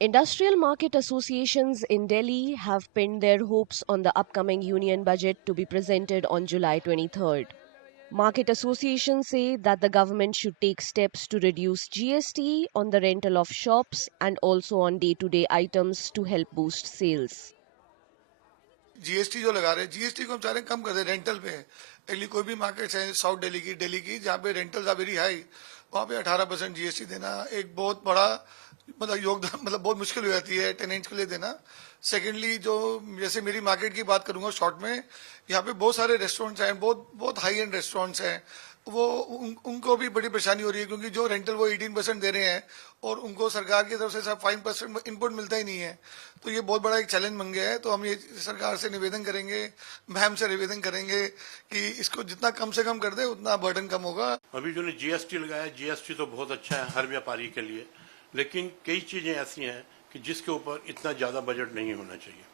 Industrial market associations in Delhi have pinned their hopes on the upcoming union budget to be presented on July 23rd. Market associations say that the government should take steps to reduce GST on the rental of shops and also on day-to-day items to help boost sales. GST जो लगा रहे हैं, GST को हम चाह रहे हैं कम कर दे रेंटल पे। एक्चुअली कोई भी मार्केट है साउथ दिल्ली की जहाँ पे रेंटल्स आर वेरी हाई, वहाँ पे 18% जीएसटी देना एक बहुत बड़ा मतलब योगदान, मतलब बहुत मुश्किल हो जाती है टेनेंट्स के लिए देना। सेकेंडली जो जैसे मेरी मार्केट की बात करूंगा शॉर्ट में, यहाँ पे बहुत सारे रेस्टोरेंट्स हैं, बहुत हाई एंड रेस्टोरेंट्स हैं, वो उनको भी बड़ी परेशानी हो रही है क्योंकि जो रेंटल वो 18% दे रहे हैं और उनको सरकार की तरफ से 5% इनपुट मिलता ही नहीं है। तो ये बहुत बड़ा एक चैलेंज बन गया है। तो हम ये सरकार से निवेदन करेंगे, मैम से निवेदन करेंगे कि इसको जितना कम से कम कर दे उतना बर्डन कम होगा। अभी जो ने जीएसटी लगाया, जीएसटी तो बहुत अच्छा है हर व्यापारी के लिए, लेकिन कई चीजें ऐसी हैं कि जिसके ऊपर इतना ज्यादा बजट नहीं होना चाहिए।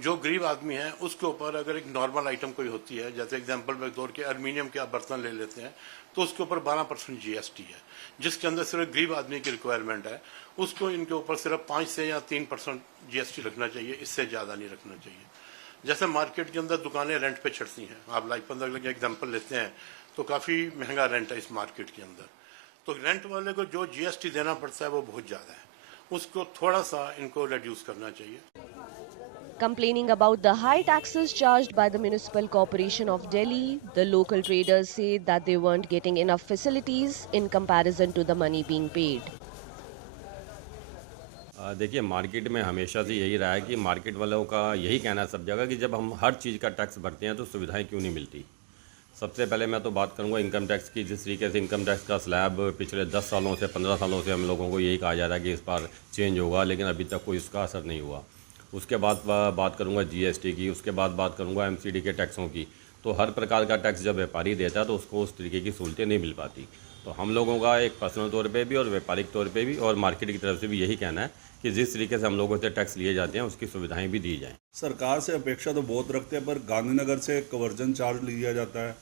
जो गरीब आदमी है उसके ऊपर अगर एक नॉर्मल आइटम कोई होती है, जैसे एग्जांपल में तौर के एल्युमिनियम के आप बर्तन ले लेते हैं, तो उसके ऊपर 12% जीएसटी है, जिसके अंदर सिर्फ गरीब आदमी की रिक्वायरमेंट है, उसको इनके ऊपर सिर्फ 5 से या 3% जीएसटी रखना चाहिए, इससे ज्यादा नहीं रखना चाहिए। जैसे मार्केट के अंदर दुकानें रेंट पे चढ़ती हैं, आप लाइक 15 का एग्जाम्पल लेते हैं तो काफी महंगा रेंट है इस मार्केट के अंदर, तो रेंट वाले को जो जीएसटी देना पड़ता है वो बहुत ज्यादा है, उसको थोड़ा सा इनको रिड्यूस करना चाहिए। Complaining about the high taxes charged by the Municipal Corporation of Delhi, the local traders say that they weren't getting enough facilities in comparison to the money being paid. देखिए, मार्केट में हमेशा से यही रहा है कि मार्केट वालों का यही कहना है सब जगह कि जब हम हर चीज़ का टैक्स भरते हैं तो सुविधाएं क्यों नहीं मिलती। सबसे पहले मैं तो बात करूंगा इनकम टैक्स की। जिस तरीके से इनकम टैक्स का स्लैब पिछले 10 सालों से 15 सालों से हम लोगों को यही कहा जा रहा है कि इस बार चेंज होगा, लेकिन अभी तक कोई इसका असर नहीं हुआ। उसके बाद बात करूंगा जीएसटी की, उसके बाद बात करूंगा एमसीडी के टैक्सों की। तो हर प्रकार का टैक्स जब व्यापारी देता है तो उसको उस तरीके की सहूलतें नहीं मिल पाती। तो हम लोगों का एक पर्सनल तौर पे भी और व्यापारिक तौर पे भी और मार्केट की तरफ से भी यही कहना है कि जिस तरीके से हम लोगों से टैक्स लिए जाते हैं उसकी सुविधाएं भी दी जाएं। सरकार से अपेक्षा तो बहुत रखते हैं, पर गांधीनगर से कन्वर्जन चार्ज लिया जाता है,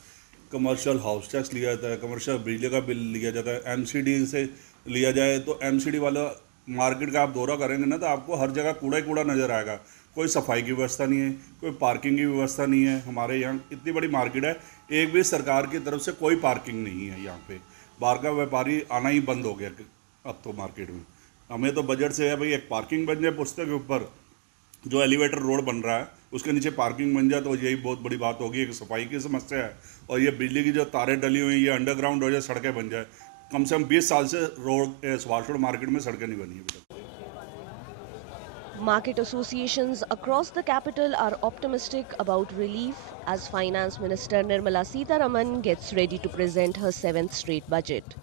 कमर्शियल हाउस टैक्स लिया जाता है, कमर्शियल बिजली का बिल लिया जाता है। एमसीडी से लिया जाए तो एमसीडी वाला मार्केट का आप दौरा करेंगे ना तो आपको हर जगह कूड़ा ही कूड़ा नज़र आएगा। कोई सफाई की व्यवस्था नहीं है, कोई पार्किंग की व्यवस्था नहीं है। हमारे यहाँ इतनी बड़ी मार्केट है, एक भी सरकार की तरफ से कोई पार्किंग नहीं है। यहाँ पे बाहर का व्यापारी आना ही बंद हो गया अब तो मार्केट में। हमें तो बजट से है भाई एक पार्किंग बन जाए पुस्तक के ऊपर, जो एलिवेटर रोड बन रहा है उसके नीचे पार्किंग बन जाए तो यही बहुत बड़ी बात होगी। एक सफाई की समस्या है और ये बिजली की जो तारें डली हुई हैं ये अंडरग्राउंड हो जाए, सड़कें बन जाए। कम से कम 20 साल से सुभाष रोड मार्केट में सड़कें नहीं बनी है। Market associations across the capital are optimistic about relief as Finance Minister Nirmala Sitharaman gets ready to present her 7th straight budget.